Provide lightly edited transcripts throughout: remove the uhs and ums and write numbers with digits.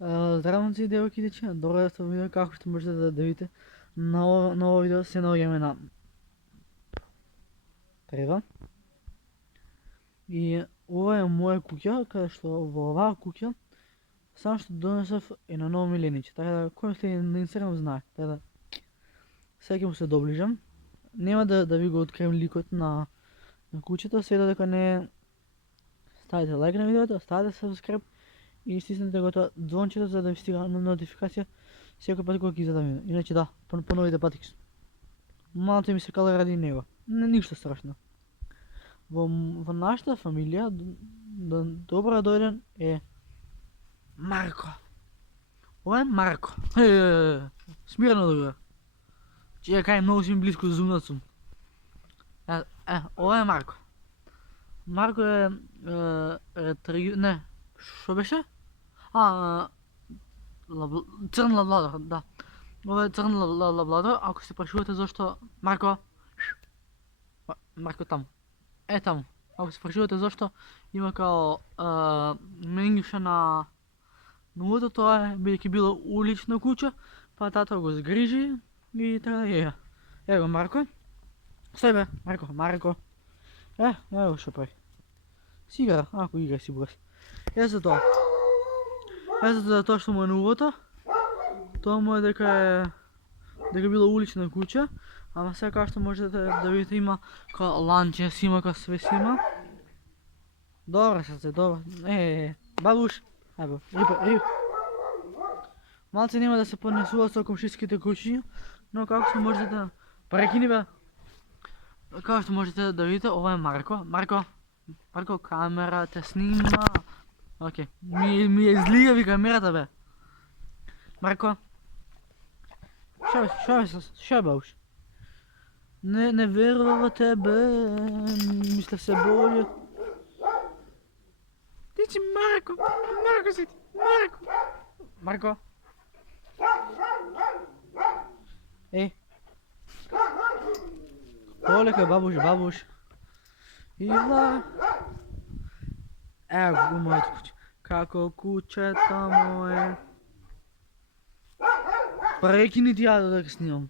Здравейте си, девойки и дечи. Добре сте видео, както ще можете да видите. Ново видео се налагаме на Трева. И ова е моя куќа, каде што во оваа куќа сам што донесов едно ново миленице. Така да, кој сте на Инстаграм знае. Така да, сега ќе му се доближам. Нема да ви го открием ликот на куќето, се додека не ставите лайк на видеото, ставите subscribe и стиснете го тоа звончето за да ви стига нотификација секој пат кога ќе излезам видео. Иначе да, поновите патики. Малце ми се кала ради него. Не ништо страшно. Во нашата фамилија добро дојден е Марко. Ова е Марко. Смирено добро. Че ја кај многу сум близко зумнат сум. Ова е Марко. Марко е не, што беше? Црн лабрадор, да. Ова е црн лабрадор, ако се прашувате зашто Марко таму. Таму. Ако се прашувате зашто има као менгиша на нулата, тоа е бидејќи било улична куќа, па тато го згрижи и така да е. Ево Марко. Стој бе, Марко. Ево што прави. Си игра, ако игра си бурас. За тоа. За тоа што му е нулата. Тоа му е дека било улична куќа, ама сега како што можете да видите има као ланче, има као све си има. Добро срце, добро. Бабуш. Рип. Малце нема да се поднесува со комшиските куќи, но како што можете да прекини бе. Како што можете да видите, ова е Марко. Марко, камера те снима. Окей. Ми е излигави камерата бе. Марко. Шо бауш? Не верува во тебе. Мисля се боље. Ти си Марко. Марко си ти. Марко. Полека бабуш. Ива. Ево го моето куќе. Како куќето мое. Прекини ти ја додека снимам.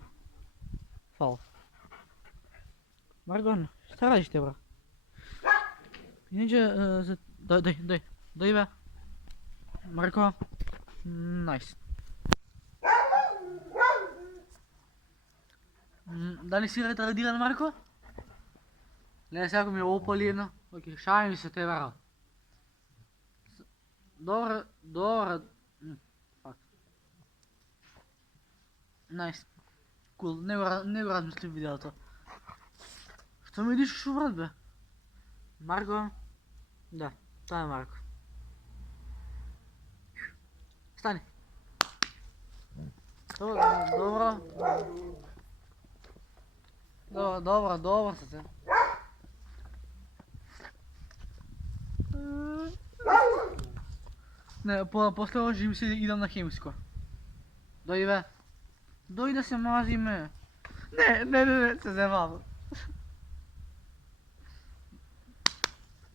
Фала. Марко, šta radiš te bro? Иначе, дай бе. Марко. Найс. Дали си ретардиран, Марко? Не, сега ми е опали едно. Окей, шајам ми се те бе. Добро. Фак. Найс. Кул, не го размислив видеото. Што ми дишаш врат бе? Марко? Да, тоа е Марко. Стани. Добро срце. Не, после ожи ми се идам на хемиско. Дојди бе. Дојди да се мазиме. Не, се земав.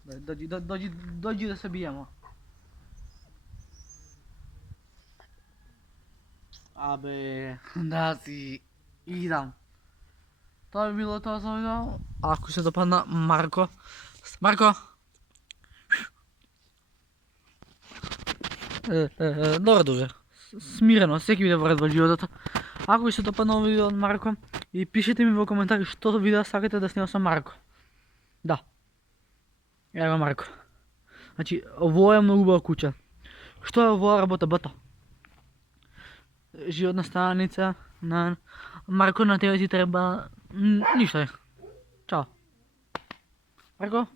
Дојди да се бијемо. Абе, да си идам. Тоа би било тоа за видео. Ако се допадна Марко. Добро друже. Смирено, секи видео вред во животот. Ако ви се допадна ово видео од Марко, и пишете ми во коментари што видео сакате да снимам со Марко. Да. Ево Марко. Значи, ово е многу убава куќа. Што е овоја работа бата? Животна станица на Марко, на тебе ти треба ништо е. Чао. Марко?